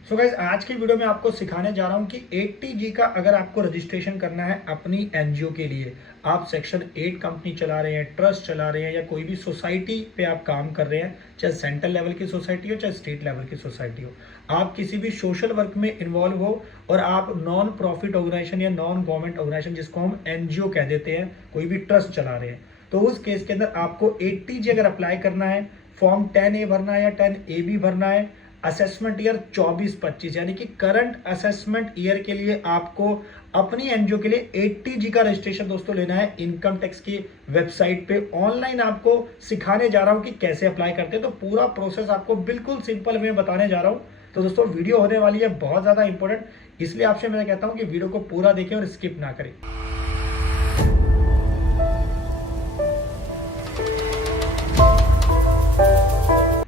So guys आज की video में आपको सिखाने जा रहा हूं कि 80G का अगर आपको रजिस्ट्रेशन करना है अपनी एनजीओ के लिए, आप सेक्शन 8 कंपनी चला रहे हैं, ट्रस्ट चला रहे हैं या कोई भी सोसाइटी पे आप काम कर रहे हैं, चाहे सेंट्रल लेवल की सोसाइटी हो चाहे स्टेट लेवल की सोसाइटी हो, आप किसी भी सोशल वर्क में इन्वॉल्व हो और आप नॉन प्रॉफिट ऑर्गेनाइजेशन या नॉन गवर्नमेंट ऑर्गेनाइजेशन जिसको हम एनजीओ कह देते हैं, कोई भी ट्रस्ट चला रहे हैं, तो उस केस के अंदर आपको 80G अगर अप्लाई करना है, फॉर्म 10A भरना है या 10AB भरना है, असेसमेंट ईयर 24-25 यानी कि करंट असेसमेंट ईयर के लिए आपको अपनी एनजीओ के लिए 80G का रजिस्ट्रेशन दोस्तों लेना है। इनकम टैक्स की वेबसाइट पे ऑनलाइन आपको सिखाने जा रहा हूं कि कैसे अप्लाई करते हैं, तो पूरा प्रोसेस आपको बिल्कुल सिंपल वे में बताने जा रहा हूं। तो दोस्तों वीडियो होने वाली है बहुत ज्यादा इंपॉर्टेंट, इसलिए आपसे मैं कहता हूं कि वीडियो को पूरा देखें और स्किप ना करें।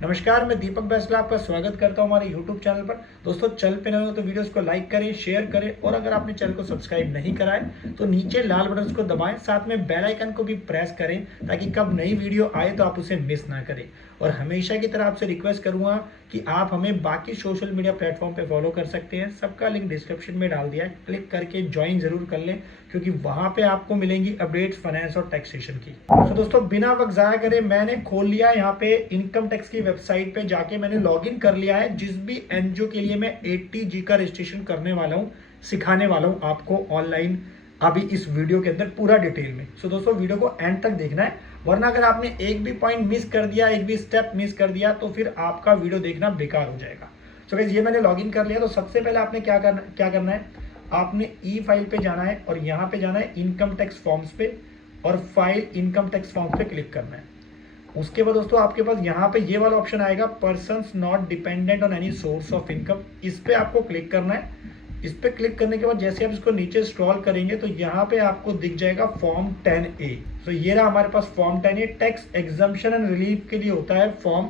नमस्कार, मैं दीपक बैसला आपका स्वागत करता हूं हमारे YouTube चैनल पर। दोस्तों चल पे नए हो तो वीडियोस को लाइक करें, शेयर करें और अगर आपने चैनल को सब्सक्राइब नहीं करा है तो नीचे लाल बटन को दबाएं, साथ में बेल आइकन को भी प्रेस करें ताकि कब नई वीडियो आए तो आप उसे मिस ना करें। और हमेशा की तरह आपसे रिक्वेस्ट करूंगा कि आप हमें बाकी सोशल मीडिया प्लेटफॉर्म पे फॉलो कर सकते हैं, सबका लिंक डिस्क्रिप्शन में डाल दिया है, क्लिक करके ज्वाइन जरूर कर लें क्योंकि वहां पे आपको मिलेंगी अपडेट्स फाइनेंस और टैक्सेशन की। तो दोस्तों बिना वक्त जाया करे मैंने खोल लिया है यहाँ पे इनकम टैक्स की वेबसाइट पे जाके मैंने लॉगिन कर लिया है। जिस भी एनजीओ के लिए मैं 80G का रजिस्ट्रेशन करने वाला हूँ, सिखाने वाला हूँ आपको ऑनलाइन अभी इस वीडियो के अंदर पूरा डिटेल में। सो दोस्तों वीडियो को एंड तक देखना है, वरना अगर आपने एक भी पॉइंट मिस कर दिया, एक भी स्टेप मिस कर दिया तो फिर आपका वीडियो देखना बेकार हो जाएगा। सो गाइस ये मैंने लॉगिन कर लिया। तो सबसे पहले आपने क्या करना है, आपने ई फाइल पे जाना है और यहाँ पे जाना है इनकम टैक्स फॉर्म्स पे और फाइल इनकम टैक्स फॉर्म्स पे क्लिक करना है। उसके बाद दोस्तों आपके पास यहाँ पे ये वाला ऑप्शन आएगा, persons not dependent on any source of income, इस पे आपको क्लिक करना है। इस पे क्लिक करने के बाद जैसे आप इसको नीचे स्क्रॉल करेंगे तो यहाँ पे आपको दिख जाएगा फॉर्म 10A। तो ये रहा हमारे पास form 10A, tax exemption and relief के लिए होता है form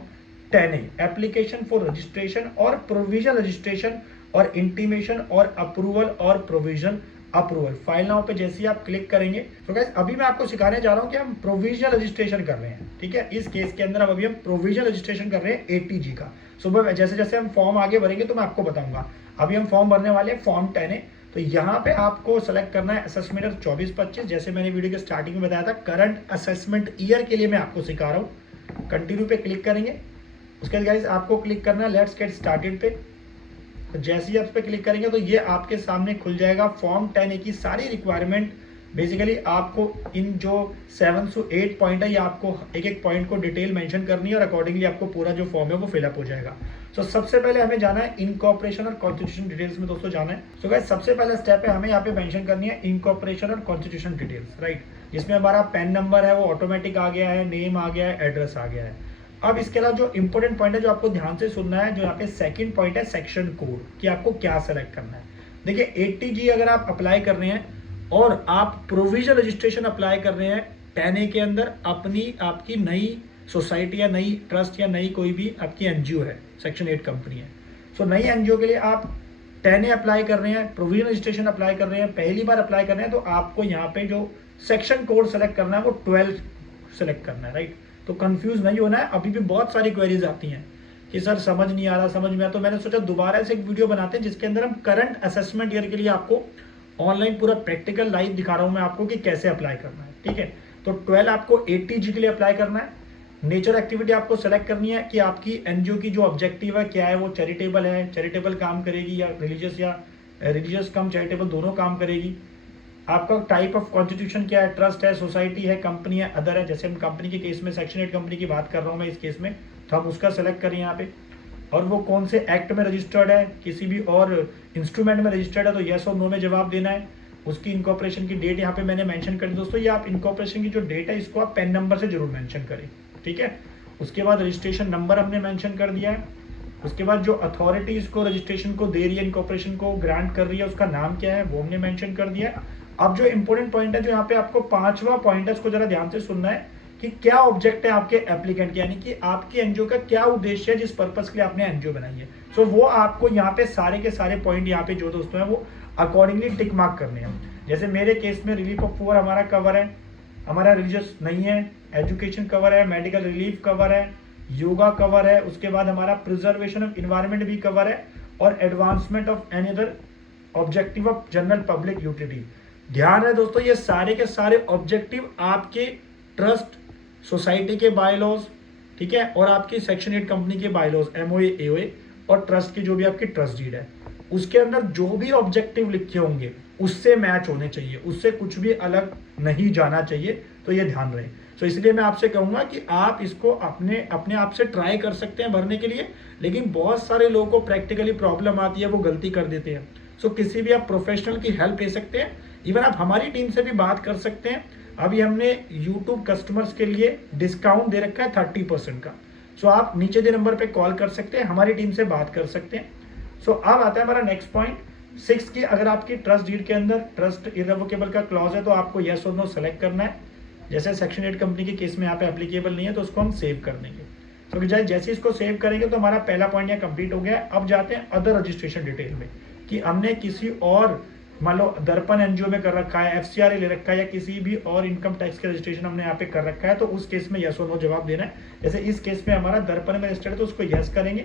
10A, application for registration और प्रोविजन रजिस्ट्रेशन और इंटीमेशन और अप्रूवल और प्रोविजन अप्रूवल। फाइल नाउ पे जैसे ही आप क्लिक करेंगे तो गाइस अभी मैं आपको सिखाने जा रहा हूं कि हम प्रोविजनल रजिस्ट्रेशन कर रहे हैं, ठीक है। इस केस के अंदर अब अभी हम प्रोविजनल रजिस्ट्रेशन कर रहे हैं 80G का। सुबह जैसे जैसे हम फॉर्म आगे भरेंगे तो मैं आपको बताऊंगा। अभी हम फॉर्म भरने वाले हैं फॉर्म 10A। तो यहाँ पे आपको सेलेक्ट करना है असेसमेंट ईयर 24-25, जैसे मैंने वीडियो के स्टार्टिंग में बताया था करंट असेसमेंट ईयर के लिए मैं आपको सिखा रहा हूँ। कंटिन्यू पे क्लिक करेंगे, उसके बाद गाइस आपको क्लिक करना है लेट्स गेट स्टार्टेड पे। तो जैसे ही आप इस पे क्लिक करेंगे तो ये आपके सामने खुल जाएगा फॉर्म 10A की सारी रिक्वायरमेंट। बेसिकली आपको इन जो 7 से 8 पॉइंट है ये आपको एक एक पॉइंट को डिटेल मेंशन करनी है और अकॉर्डिंगली आपको पूरा जो फॉर्म है वो फिलअप हो जाएगा। तो सबसे पहले हमें जाना है इनकॉर्पोरेशन और कॉन्स्टिट्यूशन डिटेल्स में दोस्तों जाना है। तो गाइस सबसे पहला स्टेप है हमें यहाँ पे मेंशन करनी है इनकॉर्पोरेशन और कॉन्स्टिट्यूशन डिटेल्स, राइट। जिसमें हमारा पैन नंबर है वो ऑटोमेटिक आ गया है, नेम आ गया है, एड्रेस आ गया है। अब इसके अलावा जो इंपॉर्टेंट पॉइंट है जो आपको ध्यान से सुनना है, जो यहाँ पे सेकंड पॉइंट है सेक्शन कोड, कि आपको क्या सेलेक्ट करना है। देखिए 80G अगर आप अप्लाई कर रहे हैं और आप प्रोविजनल रजिस्ट्रेशन अप्लाई कर रहे हैं 10A के अंदर, अपनी आपकी नई सोसाइटी या नई ट्रस्ट या नई कोई भी आपकी एनजीओ है, सेक्शन 8 कंपनी है, सो नई एनजीओ के लिए आप 10A अप्लाई कर रहे हैं, प्रोविजनल रजिस्ट्रेशन अप्लाई कर रहे हैं, पहली बार अप्लाई कर रहे हैं, तो आपको यहाँ पे जो सेक्शन कोड सेलेक्ट करना है वो 12 सेलेक्ट करना है, राइट। तो कंफ्यूज नहीं होना है। अभी भी बहुत सारी क्वेरीज आती हैं कि सर समझ नहीं आ रहा, समझ में आया, तो मैंने सोचा दोबारा से एक वीडियो बनाते हैं जिसके अंदर हम करंट असेसमेंट ईयर के लिए आपको ऑनलाइन पूरा प्रैक्टिकल लाइव दिखा रहा हूं मैं आपको कि कैसे अप्लाई करना है, ठीक है। तो 12 आपको 80G के लिए अप्लाई करना है। नेचर एक्टिविटी आपको सेलेक्ट करनी है कि आपकी एनजीओ की जो ऑब्जेक्टिव है क्या है, वो चैरिटेबल है, चैरिटेबल काम करेगी या रिलीजियस कम चैरिटेबल दोनों काम करेगी। आपका टाइप ऑफ कॉन्स्टिट्यूशन क्या है, ट्रस्ट है, सोसाइटी है, कंपनी है, अदर है। जैसे हम कंपनी के केस में सेक्शन 8 कंपनी की बात कर रहा हूँ मैं इस केस में, तो हम उसका सेलेक्ट करें यहाँ पे। और वो कौन से एक्ट में रजिस्टर्ड है, किसी भी और इंस्ट्रूमेंट में रजिस्टर्ड है तो येस और नो में जवाब देना है। उसकी इनकॉर्पोरेशन की डेट यहाँ पे मैंने मेंशन कर दी दोस्तों। ये आप इनकॉर्पोरेशन की जो डेट है इसको आप पेन नंबर से जरूर मेंशन करें, ठीक है। उसके बाद रजिस्ट्रेशन नंबर हमने मेंशन कर दिया है। उसके बाद जो अथॉरिटी इसको रजिस्ट्रेशन को दे रही है, इनकॉर्पोरेशन को ग्रांट कर रही है, उसका नाम क्या है वो हमने मेंशन कर दिया है। अब जो इंपॉर्टेंट पॉइंट है, जो यहाँ पे आपको 5वां पॉइंट है, उसको जरा ध्यान से सुनना है कि क्या ऑब्जेक्ट है आपके एप्लीकेंट, यानी कि आपकी एनजीओ का क्या उद्देश्य है, जिस पर्पस के लिए आपने एनजीओ बनाई है। सो वो आपको यहाँ पे सारे के सारे पॉइंट यहाँ पे जो दोस्तों है वो अकॉर्डिंगली टिक मार्क करने हैं। जैसे मेरे केस में रिलीफ ऑफ पुअर हमारा कवर है, हमारा रिलीजियस नहीं है, एजुकेशन कवर है, मेडिकल रिलीफ कवर है, योगा कवर है, उसके बाद हमारा प्रिजर्वेशन ऑफ इन्वायरमेंट भी कवर है, और advancement of any other objective of general public utility. ध्यान है दोस्तों, ये सारे के सारे ऑब्जेक्टिव आपके ट्रस्ट सोसाइटी के बायलॉज, ठीक है, और आपकी सेक्शन 8 कंपनी के बायलॉज एमओए एओए और ट्रस्ट की जो भी आपकी ट्रस्ट डीड है उसके अंदर जो भी ऑब्जेक्टिव लिखे होंगे उससे मैच होने चाहिए, उससे कुछ भी अलग नहीं जाना चाहिए। तो ये ध्यान रहे। तो इसलिए मैं आपसे कहूंगा कि आप इसको अपने आप से ट्राई कर सकते हैं भरने के लिए, लेकिन बहुत सारे लोगों को प्रैक्टिकली प्रॉब्लम आती है, वो गलती कर देते हैं। सो किसी भी आप प्रोफेशनल की हेल्प ले सकते हैं, इवन आप हमारी टीम से भी बात कर सकते हैं। अभी हमने यूट्यूब कस्टमर्स के लिए डिस्काउंट दे रखा है 30% का। सो आप नीचे दे नंबर पे कॉल कर सकते हैं, हमारी टीम से बात कर सकते हैं। सो अब आता है हमारा नेक्स्ट पॉइंट 6 की, अगर आपकी ट्रस्ट डीड के अंदर ट्रस्ट इररिवोकेबल का क्लॉज है तो आपको येस और नो सेलेक्ट करना है। जैसे सेक्शन 8 कंपनी के केस में यहाँ पे एप्लीकेबल नहीं है तो उसको हम सेव कर देंगे। तो जैसे इसको सेव करेंगे तो हमारा पहला पॉइंट यहाँ कंप्लीट हो गया है। अब जाते हैं अदर रजिस्ट्रेशन डिटेल में, कि हमने किसी और, मान लो दर्पण एनजीओ में कर रखा है, एफसीआरए ले रखा है, या किसी भी और इनकम टैक्स के रजिस्ट्रेशन हमने यहाँ पे कर रखा है, तो उस केस में यस और नो जवाब देना है। जैसे इस केस में हमारा दर्पण में रजिस्टर्ड है तो उसको यस करेंगे,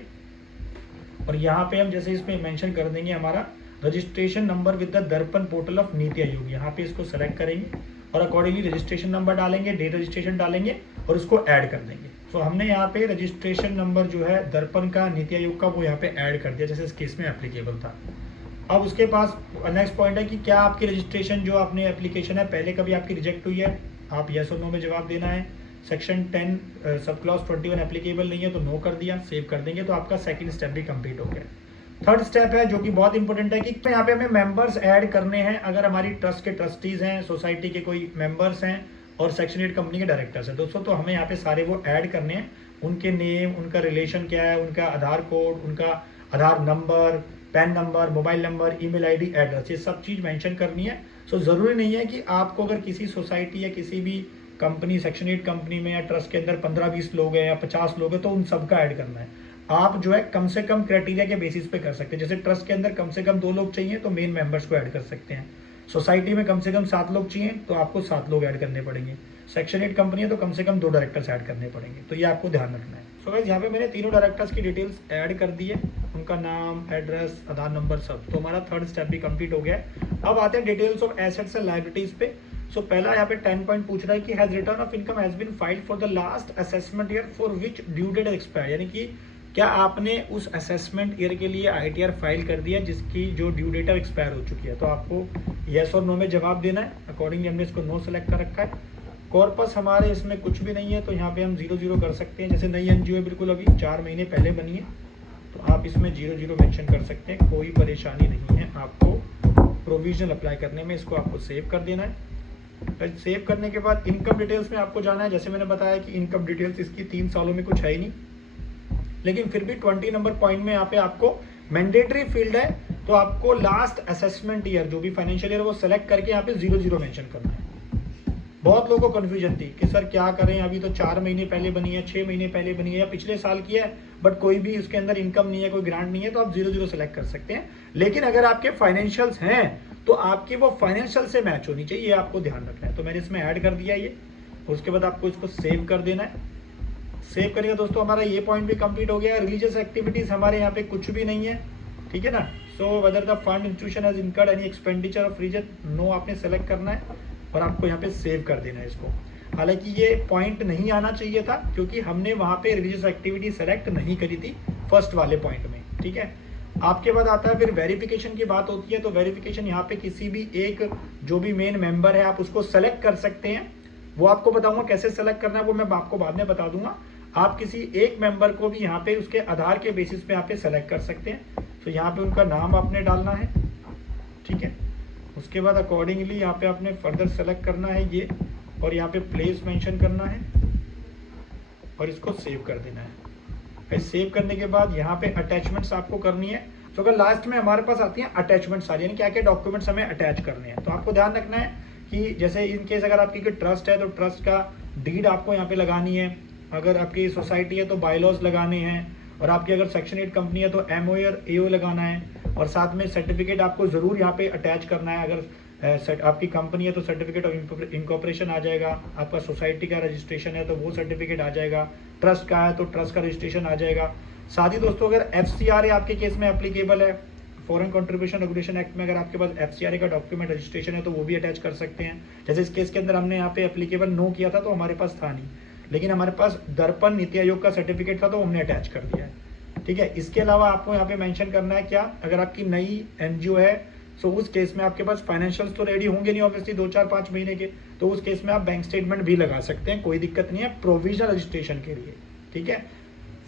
और यहाँ पे हम जैसे इसमें मेंशन कर देंगे हमारा रजिस्ट्रेशन नंबर विद द दर्पण पोर्टल ऑफ नीति आयोग, यहाँ पे इसको सेलेक्ट करेंगे और अकॉर्डिंगली रजिस्ट्रेशन नंबर डालेंगे, डेट रजिस्ट्रेशन डालेंगे और उसको ऐड कर देंगे। तो हमने यहाँ पे रजिस्ट्रेशन नंबर जो है दर्पण का नीति आयोग का वो यहाँ पे ऐड कर दिया, जैसे इस केस में एप्लीकेबल था। अब उसके पास नेक्स्ट पॉइंट है कि क्या आपकी रजिस्ट्रेशन जो आपने एप्लीकेशन है पहले कभी आपकी रिजेक्ट हुई है, आप यस और नो में जवाब देना है। सेक्शन 10 सब क्लॉज 21 एप्लीकेबल नहीं है तो नो कर दिया, सेव कर देंगे, तो आपका सेकंड स्टेप भी कंप्लीट हो गया। थर्ड स्टेप है जो कि बहुत इंपॉर्टेंट है कि यहाँ पे हमें मेंबर्स ऐड करने हैं। अगर हमारी ट्रस्ट के ट्रस्टीज हैं, सोसाइटी के कोई मेंबर्स हैं और सेक्शन 8 कंपनी के डायरेक्टर्स हैं दोस्तों, तो हमें यहाँ पे सारे वो ऐड करने हैं। उनके नेम, उनका रिलेशन क्या है, उनका आधार कोड, उनका Aadhaar number, PAN number, mobile number, email ID, address, ये सब चीज़ मेंशन करनी है। सो ज़रूरी नहीं है कि आपको अगर किसी सोसाइटी या किसी भी कंपनी सेक्शन 8 कंपनी में या ट्रस्ट के अंदर 15-20 लोग हैं या 50 लोग हैं तो उन सबका ऐड करना है। आप जो है कम से कम क्राइटेरिया के बेसिस पे कर सकते हैं। जैसे ट्रस्ट के अंदर कम से कम 2 लोग चाहिए तो मेन मेंबर्स को ऐड कर सकते हैं। सोसाइटी में कम से कम 7 लोग चाहिए तो आपको 7 लोग ऐड करने पड़ेंगे। सेक्शन 8 कंपनी है तो कम से कम 2 डायरेक्टर्स ऐड करने पड़ेंगे। तो ये आपको ध्यान रखना है। सो गाइस यहाँ पे मैंने तीनों डायरेक्टर्स की डिटेल्स ऐड कर दी है, उनका नाम, एड्रेस, आधार नंबर, सब। तो हमारा थर्ड स्टेप भी कंप्लीट हो गया है। अब आते हैं details of assets and liabilities पे। सो पहला यहाँ पे 10 पॉइंट पूछ रहा है कि has return of income has been filed for the last assessment year for which due date expire, यानी कि क्या आपने उस असेसमेंट ईयर के लिए आईटीआर फाइल कर दिया जिसकी जो ड्यू डेट एक्सपायर हो चुकी है। तो आपको यस और नो में जवाब देना है। अकॉर्डिंगली हमने इसको नो सेलेक्ट कर रखा है। कॉर्पस हमारे इसमें कुछ भी नहीं है तो यहाँ पे हम 0 कर सकते हैं। जैसे नई एनजीओ बिल्कुल अभी 4 महीने पहले बनी है तो आप इसमें 0 मेंशन कर सकते हैं, कोई परेशानी नहीं है। आपको प्रोविजनल अप्लाई करने में इसको आपको सेव कर देना है। सेव करने के बाद इनकम डिटेल्स में आपको जाना है। जैसे मैंने बताया कि इनकम डिटेल्स इसकी 3 सालों में कुछ है ही नहीं, लेकिन फिर भी 20 नंबर पॉइंट में यहाँ पे आपको मैंडेटरी फील्ड है तो आपको लास्ट असेसमेंट ईयर जो भी फाइनेंशियल ईयर वो सेलेक्ट करके यहाँ पे 0 मेंशन करना है। बहुत लोगों को कंफ्यूजन थी कि सर क्या करें, अभी तो 4 महीने पहले बनी है, 6 महीने पहले बनी है या पिछले साल की है, बट कोई भी उसके अंदर इनकम नहीं है, कोई ग्रांट नहीं है, तो आप 0 सेलेक्ट कर सकते हैं। लेकिन अगर आपके फाइनेंशियल्स हैं तो आपकी वो फाइनेंशियल से मैच होनी चाहिए, ये आपको ध्यान रखना है। तो मैंने इसमें ऐड कर दिया ये, उसके बाद आपको इसको सेव कर देना है। सेव करेगा दोस्तों, हमारा ये पॉइंट भी कंप्लीट हो गया। रिलीजियस एक्टिविटीज हमारे यहाँ पे कुछ भी नहीं है, ठीक है ना। So whether the fund institution has incurred any expenditure of reason, no आपने सेलेक्ट करना है और आपको यहाँ पे सेव कर देना है इसको। हालांकि ये पॉइंट नहीं आना चाहिए था क्योंकि हमने वहाँ पे रिलीजियस एक्टिविटी सेलेक्ट नहीं करी थी फर्स्ट वाले पॉइंट में, ठीक है। आपके बाद आता है फिर वेरिफिकेशन की बात होती है। तो वेरिफिकेशन यहाँ पे किसी भी एक जो भी मेन मेंबर है आप उसको सेलेक्ट कर सकते हैं। वो आपको बताऊंगा कैसे सेलेक्ट करना है, वो मैं आपको बाद में बता दूंगा। आप किसी एक मेंबर को भी यहाँ पे उसके आधार के बेसिस पे यहाँ पे सेलेक्ट कर सकते हैं। तो यहाँ पे उनका नाम आपने डालना है, ठीक है। उसके बाद अकॉर्डिंगली यहाँ पे आपने फर्दर सेलेक्ट करना है ये, और यहाँ पे प्लेस मेंशन करना है और इसको सेव कर देना है। फिर सेव करने के बाद यहाँ पे अटैचमेंट्स आपको करनी है। तो अगर लास्ट में हमारे पास आती हैं अटैचमेंट्स सारी, यानी क्या क्या डॉक्यूमेंट्स हमें अटैच करने हैं। तो आपको ध्यान रखना है कि जैसे इन केस अगर आपकी कोई ट्रस्ट है तो ट्रस्ट का डीड आपको यहाँ पे लगानी है, अगर आपकी सोसाइटी है तो बायलॉज लगाने हैं, और आपकी अगर सेक्शन 8 कंपनी है तो एमओए और एओ लगाना है, और साथ में सर्टिफिकेट आपको जरूर यहाँ पे अटैच करना है। अगर आपकी कंपनी है तो सर्टिफिकेट ऑफ इनकॉर्पोरेशन आ जाएगा, आपका सोसाइटी का रजिस्ट्रेशन है तो वो सर्टिफिकेट आ जाएगा, ट्रस्ट का है तो ट्रस्ट का रजिस्ट्रेशन आ जाएगा। साथ ही दोस्तों अगर FCRA आपके केस में एप्लीकेबल है, फॉरेन कंट्रीब्यूशन रेगुलेशन एक्ट में अगर आपके पास FCRA का डॉक्यूमेंट रजिस्ट्रेशन है तो वो भी अटैच कर सकते हैं। जैसे इस केस के अंदर हमने यहाँ पे एप्लीकेबल नो किया था तो हमारे पास था नहीं, लेकिन हमारे पास दर्पण नीति आयोग का सर्टिफिकेट था तो हमने अटैच कर दिया है। ठीक है, इसके अलावा आपको यहाँ पे मेंशन करना है क्या, अगर आपकी नई NGO है तो उस केस में आपके पास फाइनेंशियल्स तो रेडी होंगे नहीं ऑब्वियसली 2-4-5 महीने के, तो उस केस में आप बैंक स्टेटमेंट भी लगा सकते हैं, कोई दिक्कत नहीं है प्रोविजनल रजिस्ट्रेशन के लिए। ठीक है,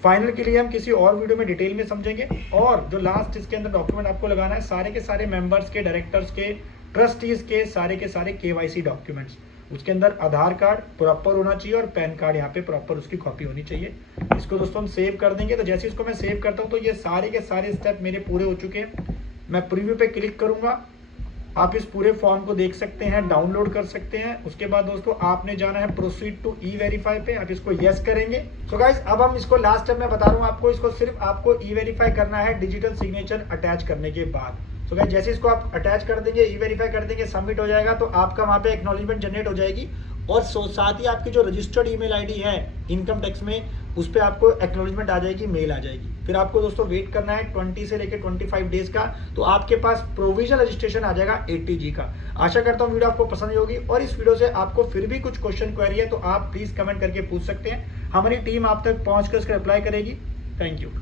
फाइनल के लिए हम किसी और वीडियो में डिटेल में समझेंगे। और जो लास्ट इसके अंदर डॉक्यूमेंट आपको लगाना है, सारे के सारे मेंबर्स के, डायरेक्टर्स के, ट्रस्टीज के सारे KYC डॉक्यूमेंट्स, उसके अंदर आधार कार्ड प्रॉपर होना चाहिए और पैन कार्ड यहाँ पे प्रॉपर उसकी कॉपी होनी चाहिए। इसको दोस्तों हम सेव कर देंगे। तो जैसे इसको मैं सेव करता हूँ तो ये सारे के सारे स्टेप मेरे पूरे हो चुके हैं। मैं प्रीव्यू पे क्लिक करूंगा, आप इस पूरे फॉर्म को देख सकते हैं, डाउनलोड कर सकते हैं। उसके बाद दोस्तों आपने जाना है प्रोसीड टू E-वेरीफाई पे, आप इसको यस करेंगे। सो गाइस अब हम इसको लास्ट स्टेप में बता रहा हूँ आपको, इसको सिर्फ आपको E-वेरीफाई करना है डिजिटल सिग्नेचर अटैच करने के बाद। सो गाइस जैसे इसको आप अटैच कर देंगे, E-वेरीफाई कर देंगे, सबमिट हो जाएगा तो आपका वहाँ पे एक्नॉलेजमेंट जनरेट हो जाएगी और साथ ही आपकी जो रजिस्टर्ड ईमेल आईडी है इनकम टैक्स में, उस पर आपको एक्नॉलेजमेंट आ जाएगी, मेल आ जाएगी। फिर आपको दोस्तों वेट करना है 20 से लेकर 25 डेज का, तो आपके पास प्रोविजनल रजिस्ट्रेशन आ जाएगा 80G का। आशा करता हूँ वीडियो आपको पसंद होगी और इस वीडियो से आपको फिर भी कुछ क्वेश्चन क्वेरी है तो आप प्लीज कमेंट करके पूछ सकते हैं, हमारी टीम आप तक पहुंचकर इसका रिप्लाई करेगी। Thank you.